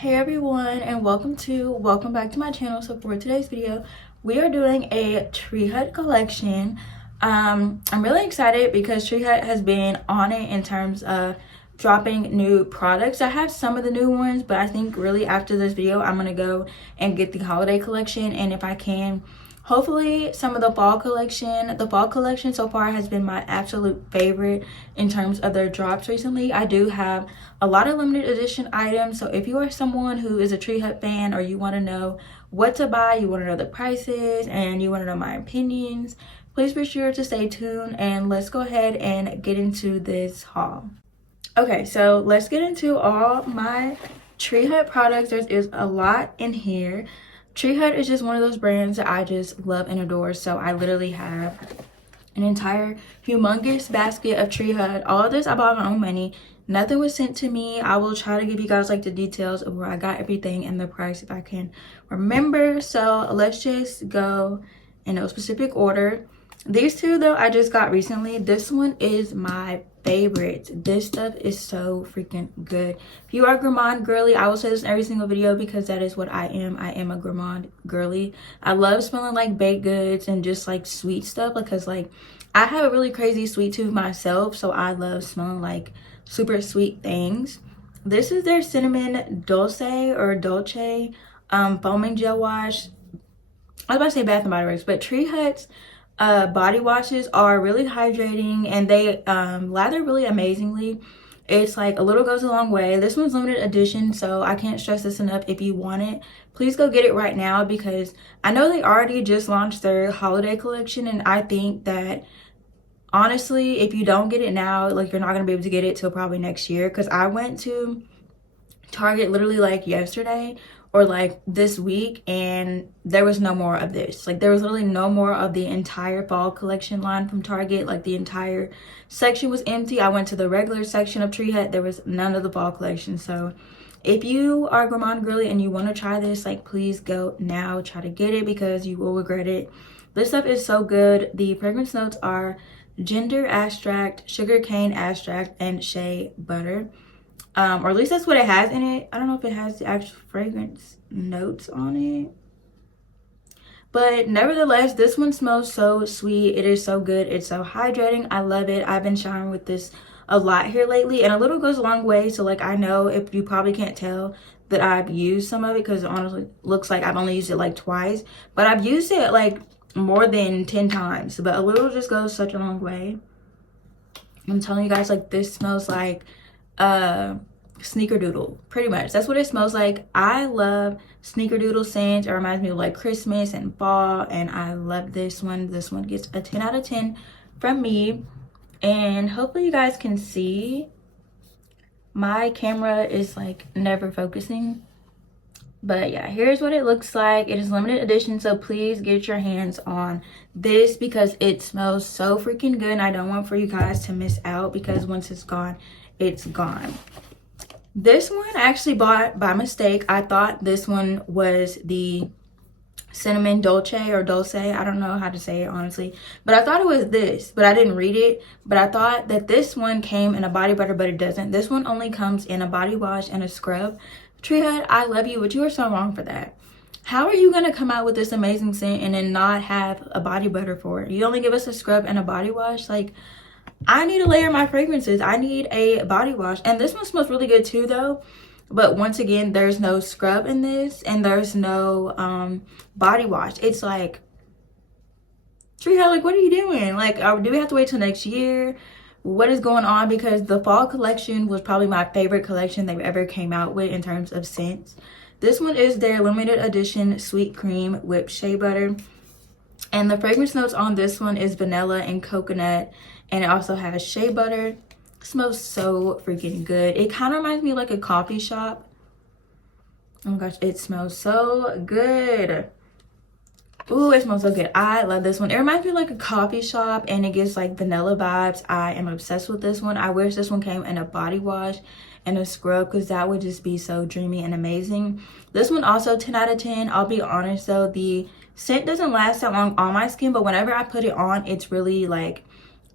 Hey everyone, and welcome back to my channel. So for today's video, we are doing a Tree Hut collection. I'm really excited because Tree Hut has been on it in terms of dropping new products. I have some of the new ones, but I think really after this video I'm gonna go and get the holiday collection, and if I can, hopefully some of the fall collection. The fall collection so far has been my absolute favorite in terms of their drops recently. I do have a lot of limited edition items, so if you are someone who is a Tree Hut fan or you want to know what to buy, you want to know the prices, and you want to know my opinions, please be sure to stay tuned and let's go ahead and get into this haul. Okay, so let's get into all my Tree Hut products. There is a lot in here. Tree Hut is just one of those brands that I just love and adore, so I literally have an entire humongous basket of Tree Hut. All of this I bought my own money. Nothing was sent to me. I will try to give you guys like the details of where I got everything and the price if I can remember. So let's just go in no specific order. These two though I just got recently. This one is my favorite. This stuff is so freaking good. If you are a gourmand girly, I will say this in every single video because that is what I am. I am a gourmand girly. I love smelling like baked goods and just like sweet stuff because like I have a really crazy sweet tooth myself, so I love smelling like super sweet things. This is their cinnamon dulce or dolce foaming gel wash. I was about to say Bath and Body Works, but Tree Hut's body washes are really hydrating and they lather really amazingly. It's like a little goes a long way. This one's limited edition, so I can't stress this enough. If you want it, please go get it right now because I know they already just launched their holiday collection, and I think that honestly if you don't get it now, like you're not gonna be able to get it till probably next year. Because I went to Target literally like yesterday or like this week and there was no more of this. Like there was literally no more of the entire fall collection line from Target. Like the entire section was empty. I went to the regular section of Tree Hut, there was none of the fall collection. So if you are gourmand girly and you want to try this, like please go now, try to get it because you will regret it. This stuff is so good. The fragrance notes are ginger extract, sugar cane extract, and shea butter. Or at least that's what it has in it. I don't know if it has the actual fragrance notes on it, but nevertheless this one smells so sweet. It is so good. It's so hydrating. I love it. I've been showering with this a lot here lately, and a little goes a long way. So like I know if you probably can't tell that I've used some of it because it honestly looks like I've only used it like twice, but I've used it like more than 10 times. But a little just goes such a long way. I'm telling you guys, like this smells like sneakerdoodle, pretty much. That's what it smells like. I love sneakerdoodle scents. It reminds me of like Christmas and fall, and I love this one. This one gets a 10 out of 10 from me, and hopefully you guys can see. My camera is like never focusing, but yeah, here's what it looks like. It is limited edition, so please get your hands on this because it smells so freaking good, and I don't want for you guys to miss out because once it's gone, it's gone. This one I actually bought by mistake. I thought this one was the cinnamon dolce or dulce. I don't know how to say it honestly, but I thought it was this, but I didn't read it. But I thought that this one came in a body butter, but it doesn't. This one only comes in a body wash and a scrub. Tree Hut, I love you, but you are so wrong for that. How are you gonna come out with this amazing scent and then not have a body butter for it? You only give us a scrub and a body wash? Like, I need to layer my fragrances. I need a body wash. And this one smells really good too though. But once again, there's no scrub in this and there's no body wash. It's like, Tree Hut, like what are you doing? Like, do we have to wait till next year? What is going on? Because the fall collection was probably my favorite collection they've ever came out with in terms of scents. This one is their limited edition sweet cream with shea butter. And the fragrance notes on this one is vanilla and coconut. And it also has shea butter. It smells so freaking good. It kind of reminds me of like a coffee shop. Oh my gosh, it smells so good. Ooh, it smells so good. I love this one. It reminds me of like a coffee shop and it gives like vanilla vibes. I am obsessed with this one. I wish this one came in a body wash and a scrub because that would just be so dreamy and amazing. This one also 10 out of 10. I'll be honest though, the scent doesn't last that long on my skin, but whenever I put it on, it's really like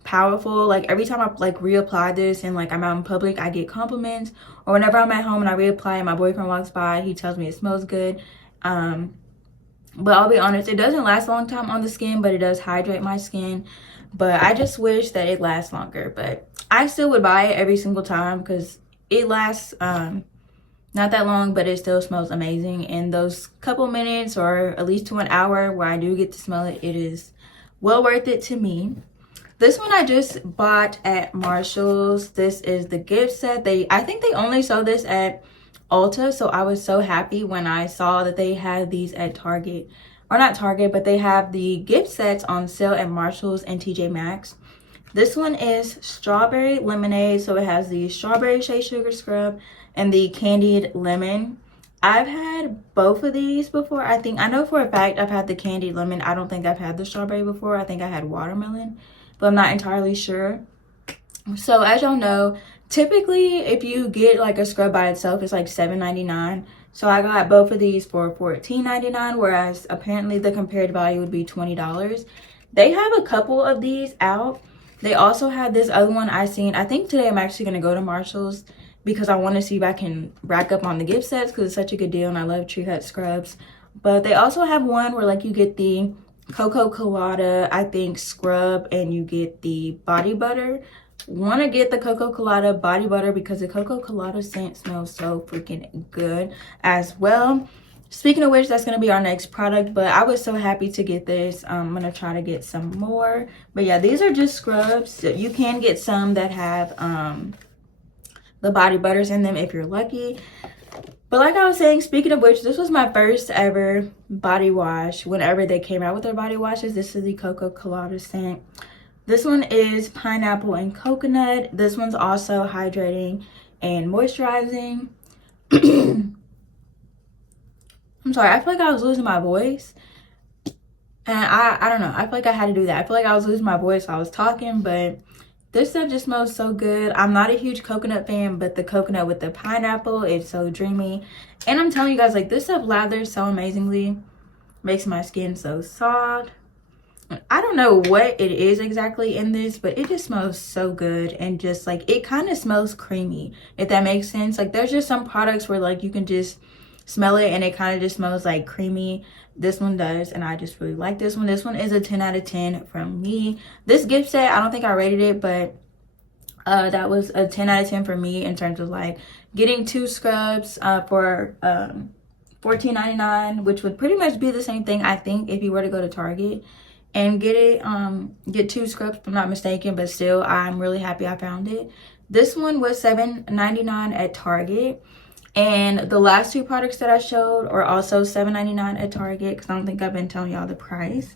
powerful. Like every time I like reapply this and like I'm out in public, I get compliments. Or whenever I'm at home and I reapply and my boyfriend walks by, he tells me it smells good. But I'll be honest, it doesn't last a long time on the skin, but it does hydrate my skin. But I just wish that it lasts longer. But I still would buy it every single time because it lasts not that long, but it still smells amazing. And those couple minutes or at least to an hour where I do get to smell it, it is well worth it to me. This one I just bought at Marshall's. This is the gift set. I think they only sold this at Ulta, so I was so happy when I saw that they had these at Target. Or not Target, but they have the gift sets on sale at Marshall's and TJ Maxx. This one is strawberry lemonade, so it has the strawberry shea sugar scrub and the candied lemon. I've had both of these before. I know for a fact I've had the candied lemon. I don't think I've had the strawberry before. I think I had watermelon, but I'm not entirely sure. So as y'all know, typically if you get like a scrub by itself, it's like $7.99. So I got both of these for $14.99, whereas apparently the compared value would be $20. They have a couple of these out. They also have this other one I seen. I think today I'm actually going to go to Marshall's because I want to see if I can rack up on the gift sets because it's such a good deal and I love Tree Hut scrubs. But they also have one where like you get the Cocoa Colada, I think, scrub, and you get the body butter. Want to get the Cocoa Colada body butter because the Cocoa Colada scent smells so freaking good as well. Speaking of which, that's going to be our next product, but I was so happy to get this. I'm going to try to get some more. But yeah, these are just scrubs. So you can get some that have the body butters in them if you're lucky. But like I was saying, speaking of which, this was my first ever body wash. Whenever they came out with their body washes, this is the Cocoa Colada scent. This one is pineapple and coconut. This one's also hydrating and moisturizing. I'm sorry, I feel like I was losing my voice. And I don't know. I feel like I had to do that. I feel like I was losing my voice while I was talking, but this stuff just smells so good. I'm not a huge coconut fan, but the coconut with the pineapple is so dreamy. And I'm telling you guys, like, this stuff lathers so amazingly. Makes my skin so soft. I don't know what it is exactly in this, but it just smells so good. And just, like, it kind of smells creamy, if that makes sense. Like, there's just some products where, like, you can just smell it and it kind of just smells like creamy. This one does, and I just really like this one. This one is a 10 out of 10 from me. This gift set, I don't think I rated it, but that was a 10 out of 10 for me in terms of like getting 2 scrubs for $14.99, which would pretty much be the same thing I think if you were to go to Target and get 2 scrubs, if I'm not mistaken. But still, I'm really happy I found it. This one was $7.99 at Target. And the last 2 products that I showed are also $7.99 at Target because I don't think I've been telling y'all the price.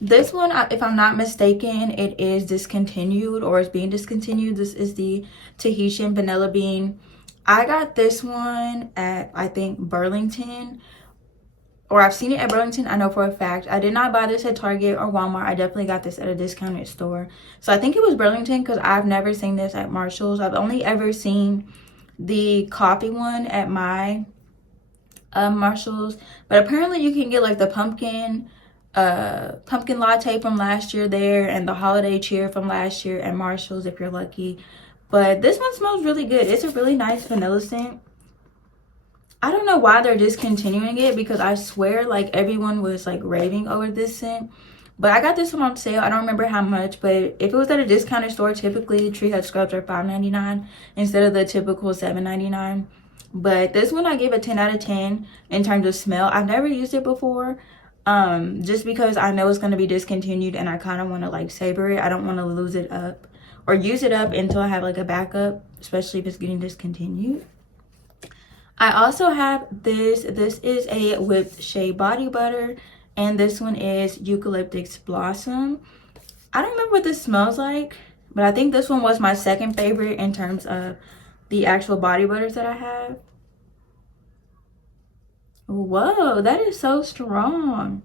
This one, if I'm not mistaken, it is discontinued or is being discontinued. This is the Tahitian Vanilla Bean. I got this one at, I think, Burlington. Or I've seen it at Burlington, I know for a fact. I did not buy this at Target or Walmart. I definitely got this at a discounted store. So I think it was Burlington because I've never seen this at Marshall's. I've only ever seen the coffee one at my Marshall's, but apparently you can get like the pumpkin latte from last year there and the holiday cheer from last year at Marshall's if you're lucky. But this one smells really good. It's a really nice vanilla scent. I don't know why they're discontinuing it because I swear like everyone was like raving over this scent. But I got this one on sale. I don't remember how much, but if it was at a discounted store, typically Tree Hut scrubs are $5.99 instead of the typical $7.99. But this one I gave a 10 out of 10 in terms of smell. I've never used it before, just because I know it's going to be discontinued and I kind of want to like savor it. I don't want to lose it up or use it up until I have like a backup, especially if it's getting discontinued. I also have this. This is a with Shea body butter. And this one is Eucalyptus Blossom. I don't remember what this smells like, but I think this one was my second favorite in terms of the actual body butters that I have. Whoa, that is so strong.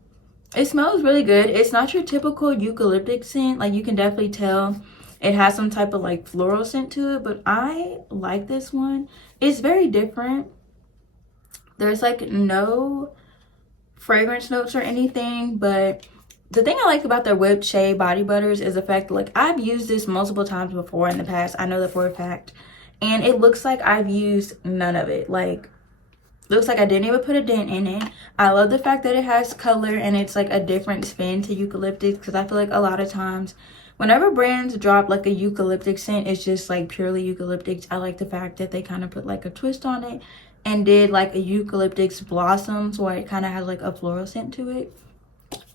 It smells really good. It's not your typical eucalyptus scent. Like, you can definitely tell it has some type of like floral scent to it, but I like this one. It's very different. There's like no fragrance notes or anything, but the thing I like about their whipped Shea body butters is the fact that, like, I've used this multiple times before in the past. I know that for a fact. And it looks like I've used none of it. Like, looks like I didn't even put a dent in it. I love the fact that it has color and it's like a different spin to eucalyptus, because I feel like a lot of times whenever brands drop like a eucalyptus scent, it's just like purely eucalyptus. I like the fact that they kind of put like a twist on it and did like a eucalyptus blossoms where it kind of has like a floral scent to it.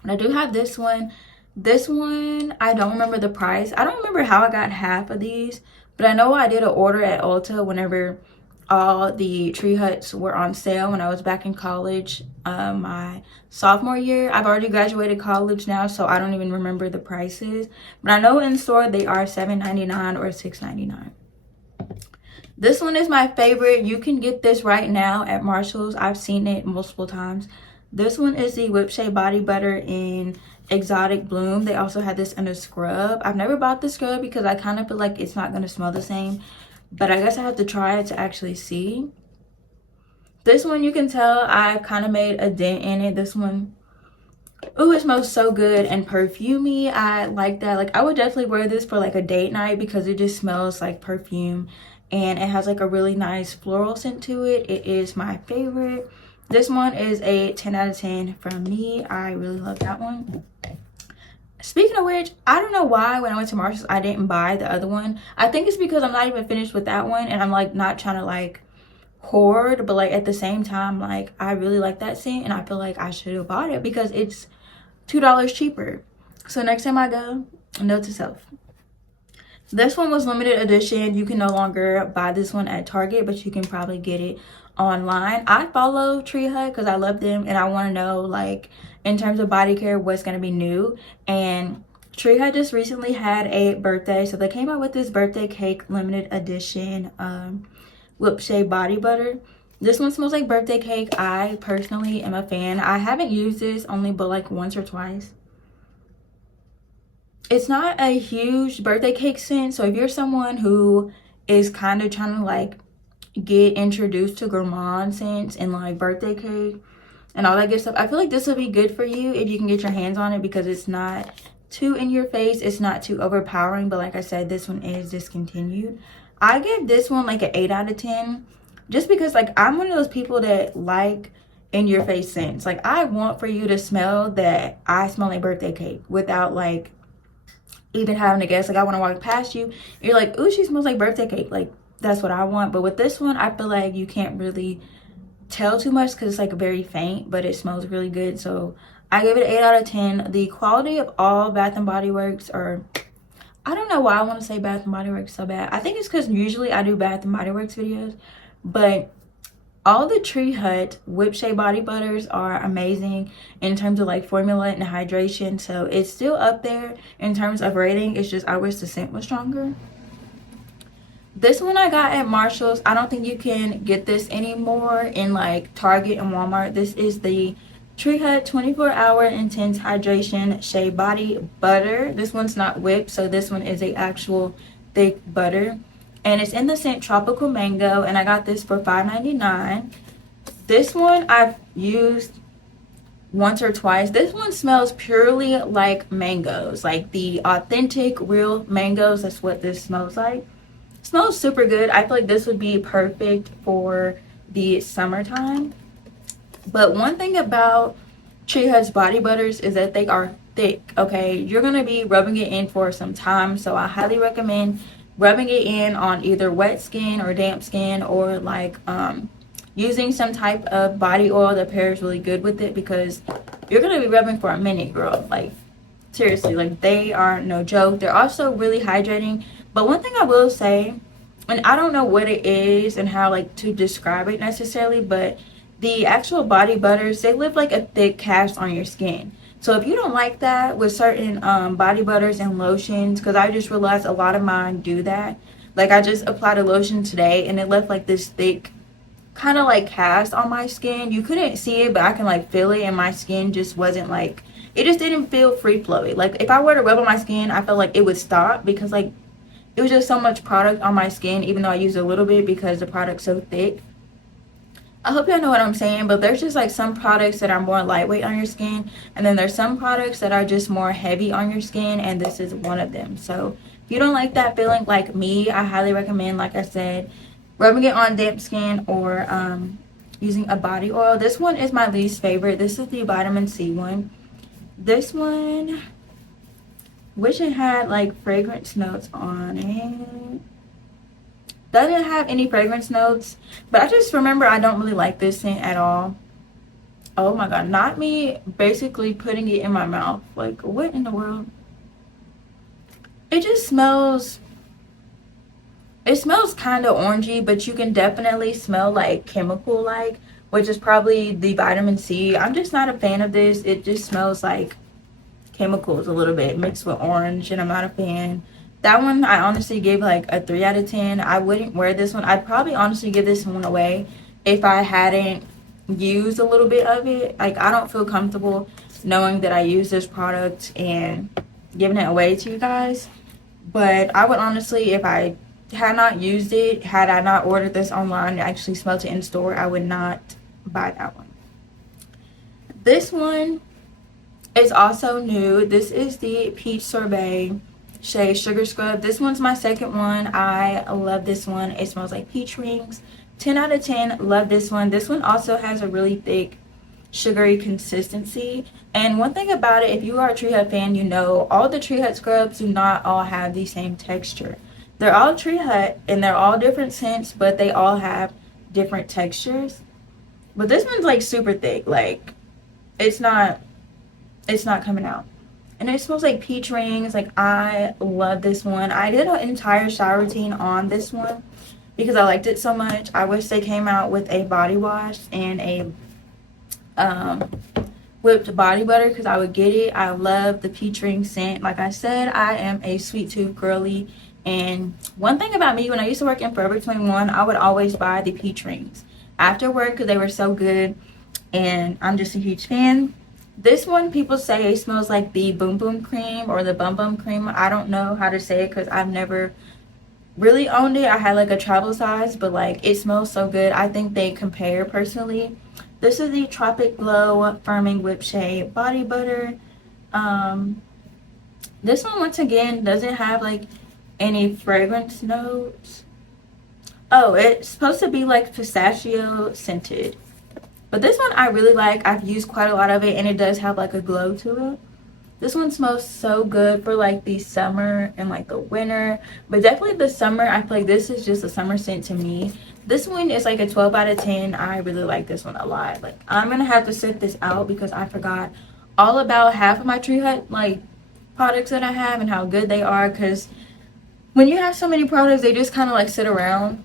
And I do have this one. This one, I don't remember the price. I don't remember how I got half of these, but I know I did an order at Ulta whenever all the Tree Huts were on sale when I was back in college, my sophomore year. I've already graduated college now, so I don't even remember the prices. But I know in store they are $7.99 or $6.99. This one is my favorite. You can get this right now at Marshall's. I've seen it multiple times. This one is the Whipped Shea Body Butter in Exotic Bloom. They also had this in a scrub. I've never bought the scrub because I kind of feel like it's not going to smell the same. But I guess I have to try it to actually see. This one, you can tell I kind of made a dent in it. This one, oh, it smells so good and perfumey. I like that. Like, I would definitely wear this for like a date night because it just smells like perfume. And it has like a really nice floral scent to it. It is my favorite. This one is a 10 out of 10 from me. I really love that one. Speaking of which, I don't know why when I went to Marshall's I didn't buy the other one. I think it's because I'm not even finished with that one and I'm like not trying to like hoard, but like at the same time, like I really like that scent and I feel like I should have bought it because it's $2 cheaper. So next time I go, note to self. This one was limited edition. You can no longer buy this one at Target, but you can probably get it online. I follow Tree Hut because I love them and I want to know, like, in terms of body care, what's going to be new. And Tree Hut just recently had a birthday, so they came out with this birthday cake limited edition Whipped Shea body butter. This one smells like birthday cake. I personally am a fan. I haven't used this only but like once or twice. It's not a huge birthday cake scent, so if you're someone who is kind of trying to like get introduced to gourmand scents and like birthday cake and all that good stuff, I feel like this would be good for you if you can get your hands on it because it's not too in your face, it's not too overpowering, but like I said, this one is discontinued. I give this one like an 8 out of 10 just because like I'm one of those people that like in your face scents. Like I want for you to smell that I smell like birthday cake without like even having to guess. Like I want to walk past you, you're like, ooh, she smells like birthday cake. Like that's what I want. But with this one, I feel like you can't really tell too much because it's like very faint, but it smells really good. So I give it an 8 out of 10. The quality of all Bath and Body Works, or I don't know why I want to say Bath and Body Works so bad. I think it's because usually I do Bath and Body Works videos, but all the Tree Hut Whipped Shea body butters are amazing in terms of like formula and hydration. So it's still up there in terms of rating. It's just I wish the scent was stronger. This one I got at Marshall's. I don't think you can get this anymore in like Target and Walmart. This is the Tree Hut 24-hour intense hydration shea body butter. This one's not whipped, so this one is a actual thick butter. And it's in the scent Tropical Mango, and I got this for $5.99. This one I've used once or twice. This one smells purely like mangoes, like the authentic real mangoes. That's what this smells like. It smells super good. I feel like this would be perfect for the summertime. But one thing about Tree Hut's body butters is that they are thick, okay? You're going to be rubbing it in for some time, so I highly recommend rubbing it in on either wet skin or damp skin, or like using some type of body oil that pairs really good with it, because you're going to be rubbing for a minute, girl. Like seriously, like they are no joke. They're also really hydrating. But one thing I will say, and I don't know what it is and how like to describe it necessarily, but the actual body butters, they leave like a thick cast on your skin. So if you don't like that with certain body butters and lotions, because I just realized a lot of mine do that. Like I just applied a lotion today and it left like this thick kind of like cast on my skin. You couldn't see it, but I can like feel it, and my skin just wasn't like, it just didn't feel free flowy. Like if I were to rub on my skin, I felt like it would stop because like it was just so much product on my skin, even though I used a little bit because the product's so thick. I hope y'all know what I'm saying, but there's just like some products that are more lightweight on your skin, and then there's some products that are just more heavy on your skin, and this is one of them. So if you don't like that feeling like me, I highly recommend, like I said, rubbing it on damp skin or using a body oil. This one is my least favorite. This is the vitamin C one. This one, wish it had like fragrance notes on it. Doesn't have any fragrance notes, but I just remember I don't really like this scent at all. Oh my god, not me basically putting it in my mouth. Like, what in the world? It just smells, it smells kind of orangey, but you can definitely smell like chemical like, which is probably the vitamin C. I'm just not a fan of this. It just smells like chemicals a little bit mixed with orange, and I'm not a fan. That one I honestly gave like a 3 out of 10. I wouldn't wear this one. I'd probably honestly give this one away if I hadn't used a little bit of it. Like, I don't feel comfortable knowing that I use this product and giving it away to you guys. But I would honestly, if I had not used it, had I not ordered this online and actually smelled it in store, I would not buy that one. This one is also new. This is the Peach Sorbet Shea Sugar Scrub. This one's my second one. I love this one. It smells like peach rings. 10 out of 10. Love this one. This one also has a really thick sugary consistency. And one thing about it, if you are a Tree Hut fan, you know all the Tree Hut scrubs do not all have the same texture. They're all Tree Hut and they're all different scents, but they all have different textures. But this one's like super thick. Like, it's not coming out. And it smells like peach rings. Like, I love this one. I did an entire shower routine on this one because I liked it so much. I wish they came out with a body wash and a whipped body butter because I would get it. I love the peach ring scent. Like I said, I am a sweet tooth girly. And one thing about me, when I used to work in Forever 21, I would always buy the peach rings after work because they were so good. And I'm just a huge fan. This one, people say smells like the Boom Boom Cream or the Bum Bum Cream. I don't know how to say it because I've never really owned it. I had like a travel size, but like, it smells so good. I think they compare personally. This is the Tropic Glow Firming Whip Shea Body Butter. This one, once again, doesn't have like any fragrance notes. Oh, it's supposed to be like pistachio scented. But this one I really like. I've used quite a lot of it and it does have like a glow to it. This one smells so good for like the summer and like the winter. But definitely the summer, I feel like this is just a summer scent to me. This one is like a 12 out of 10. I really like this one a lot. Like, I'm going to have to set this out because I forgot all about half of my Tree Hut like products that I have and how good they are. Because when you have so many products, they just kind of like sit around.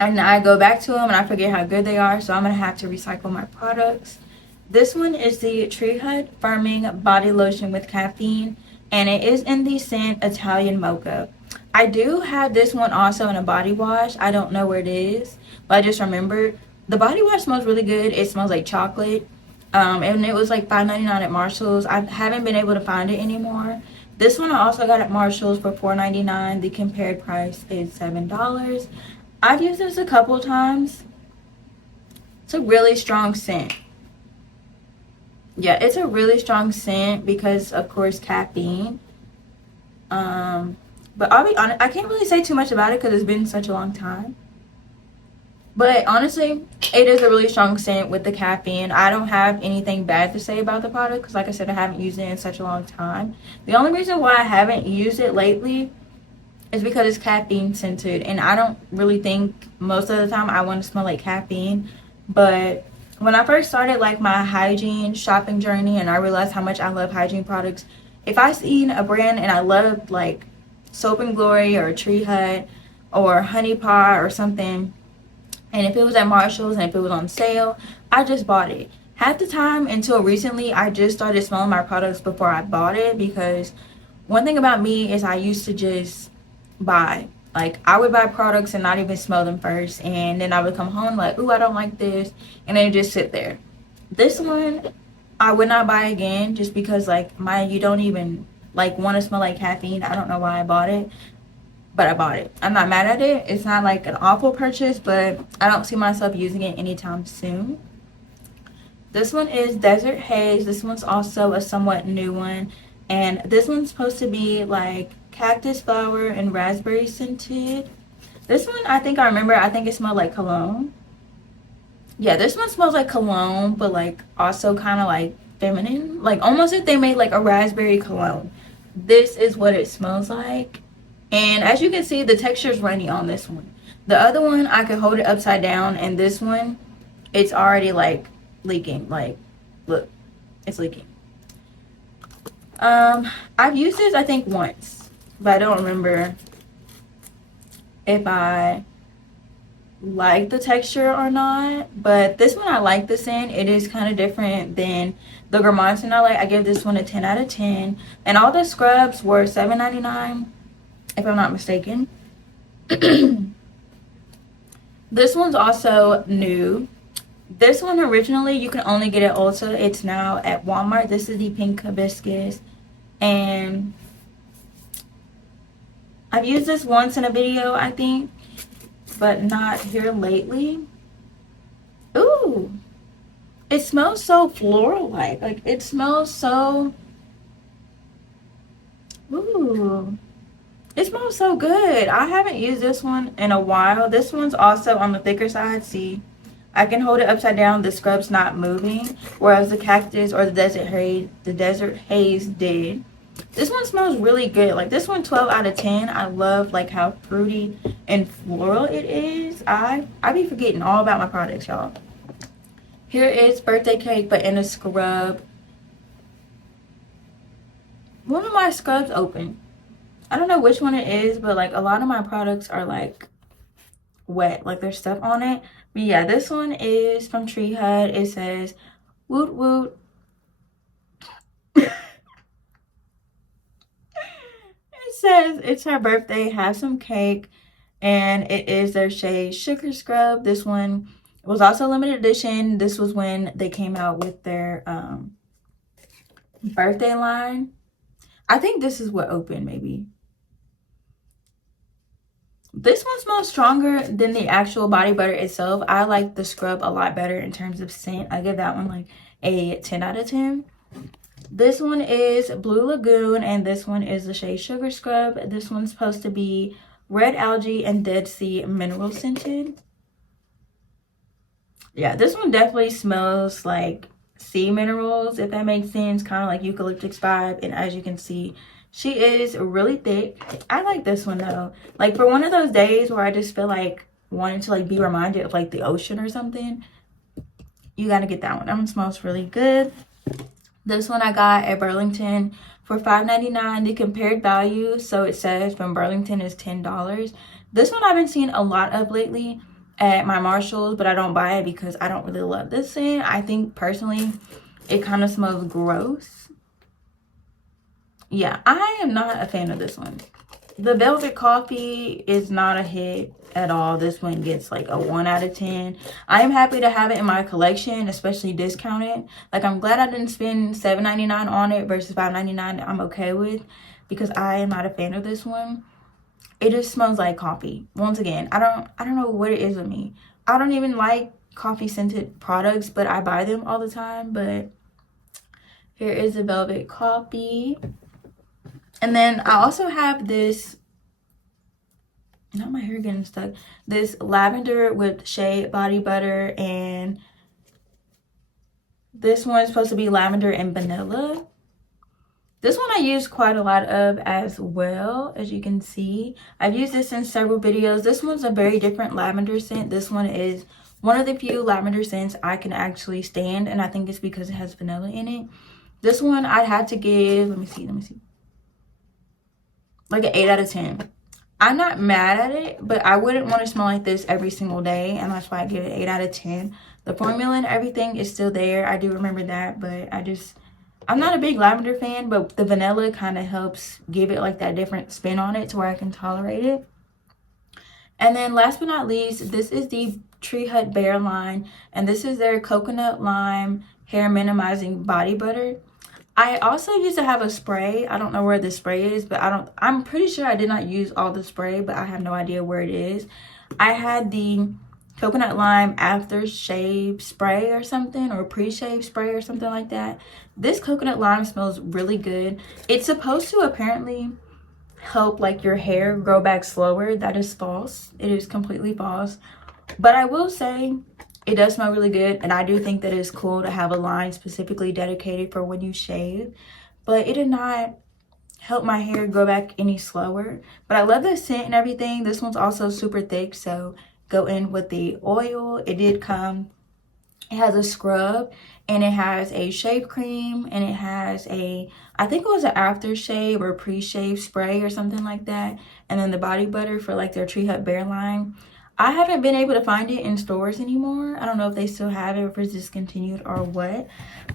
And I go back to them and I forget how good they are. So I'm going to have to recycle my products. This one is the Tree Hut Firming Body Lotion with Caffeine. And it is in the scent Italian Mocha. I do have this one also in a body wash. I don't know where it is. But I just remembered. The body wash smells really good. It smells like chocolate. And it was like $5.99 at Marshall's. I haven't been able to find it anymore. This one I also got at Marshall's for $4.99. The compared price is $7. I've used this a couple times. It's a really strong scent. Yeah, it's a really strong scent because, of course, caffeine. But I'll be honest, I can't really say too much about it because it's been such a long time. But honestly, it is a really strong scent with the caffeine. I don't have anything bad to say about the product because, like I said, I haven't used it in such a long time. The only reason why I haven't used it lately is because it's caffeine scented, and I don't really think most of the time I want to smell like caffeine. But when I first started like my hygiene shopping journey and I realized how much I love hygiene products, if I seen a brand and I loved like Soap and Glory or Tree Hut or Honey Pot or something, and if it was at Marshall's and if it was on sale, I just bought it. Half the time until recently, I just started smelling my products before I bought it, because one thing about me is I used to just buy. Like, I would buy products and not even smell them first, and then I would come home like, ooh, I don't like this, and then just sit there. This one I would not buy again just because like you don't even like want to smell like caffeine. I don't know why I bought it. but I bought it. I'm not mad at it. It's not like an awful purchase, but I don't see myself using it anytime soon. This one is Desert Haze. This one's also a somewhat new one, and this one's supposed to be like cactus flower and raspberry scented. This one, I think I remember, I think it smelled like cologne. Yeah, this one smells like cologne, but like also kind of like feminine, like almost if they made like a raspberry cologne. This is what it smells like, and as you can see, the texture is runny on this one. The other one, I could hold it upside down, and this one, it's already like leaking. Like, look, it's leaking. I've used this I think once, but I don't remember if I like the texture or not. But this one I like the scent. It is kind of different than the Gourmand scent I like. I give this one a 10 out of 10, and all the scrubs were $7.99 if I'm not mistaken. This one's also new. This one originally you can only get at Ulta. It's now at Walmart. This is the Pink Hibiscus, and I've used this once in a video I think, but not here lately. Ooh, it smells so floral like it smells so, ooh, it smells so good. I haven't used this one in a while. This one's also on the thicker side. See, I can hold it upside down. The scrub's not moving, whereas the cactus or the desert haze did. This one smells really good. Like this one, 12 out of 10. I love like how fruity and floral it is. I be forgetting all about my products, y'all. Here is birthday cake, but in a scrub. One of my scrubs open. I don't know which one it is, but like a lot of my products are like wet, like there's stuff on it. But yeah, this one is from Tree Hut. It says woot woot. It says it's her birthday, have some cake, and it is their Shea sugar scrub. This one was also limited edition. This was when they came out with their birthday line. I think this is what opened, maybe. This one smells stronger than the actual body butter itself. I like the scrub a lot better in terms of scent. I give that one like a 10 out of 10. This one is Blue Lagoon, and this one is the Shea Sugar Scrub. This one's supposed to be red algae and Dead Sea mineral scented. Yeah, this one definitely smells like sea minerals, if that makes sense. Kind of like eucalyptus vibe, and as you can see, she is really thick. I like this one though. Like for one of those days where I just feel like wanting to like be reminded of like the ocean or something, you gotta get that one. That one smells really good. This one I got at Burlington for $5.99. The compared value, so it says from Burlington, is $10. This one I've been seeing a lot of lately at my Marshalls, but I don't buy it because I don't really love this scent. I think personally it kind of smells gross. Yeah, I am not a fan of this one. The Velvet Coffee is not a hit at all. This one gets like a 1 out of 10. I am happy to have it in my collection, especially discounted. Like I'm glad I didn't spend $7.99 on it versus $5.99. I'm okay with, because I am not a fan of this one. It just smells like coffee. Once again, I don't know what it is with me. I don't even like coffee scented products, but I buy them all the time. But here is the Velvet Coffee. And then I also have this, not my hair getting stuck, this lavender with Shea body butter, and this one is supposed to be lavender and vanilla. This one I use quite a lot of as well, as you can see. I've used this in several videos. This one's a very different lavender scent. This one is one of the few lavender scents I can actually stand, and I think it's because it has vanilla in it. This one I had to give, let me see, like an 8 out of 10. I'm not mad at it, but I wouldn't want to smell like this every single day, and that's why I give it 8 out of 10. The formula and everything is still there. I do remember that, but I'm not a big lavender fan, but the vanilla kind of helps give it like that different spin on it to where I can tolerate it. And then last but not least, this is the Tree Hut Bare line, and this is their coconut lime hair minimizing body butter. I also used to have a spray. I don't know where the spray is, but I'm pretty sure I did not use all the spray, but I have no idea where it is. I had the coconut lime after shave spray or something, or pre-shave spray or something like that. This coconut lime smells really good. It's supposed to apparently help like your hair grow back slower. That is false. It is completely false. But I will say it does smell really good, and I do think that it's cool to have a line specifically dedicated for when you shave, but it did not help my hair grow back any slower. But I love the scent and everything. This one's also super thick, so go in with the oil. It has a scrub, and it has a shave cream, and it has I think it was an aftershave or pre-shave spray or something like that, and then the body butter for like their Tree Hut Bare line. I haven't been able to find it in stores anymore. I don't know if they still have it or if it's discontinued or what.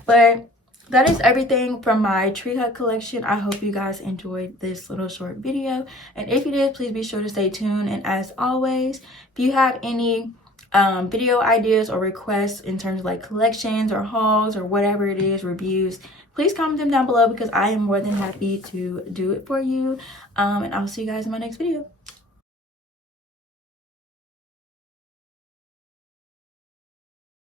But that is everything from my Tree Hut collection. I hope you guys enjoyed this little short video. And if you did, please be sure to stay tuned. And as always, if you have any video ideas or requests in terms of like collections or hauls or whatever it is, reviews, please comment them down below because I am more than happy to do it for you. And I'll see you guys in my next video.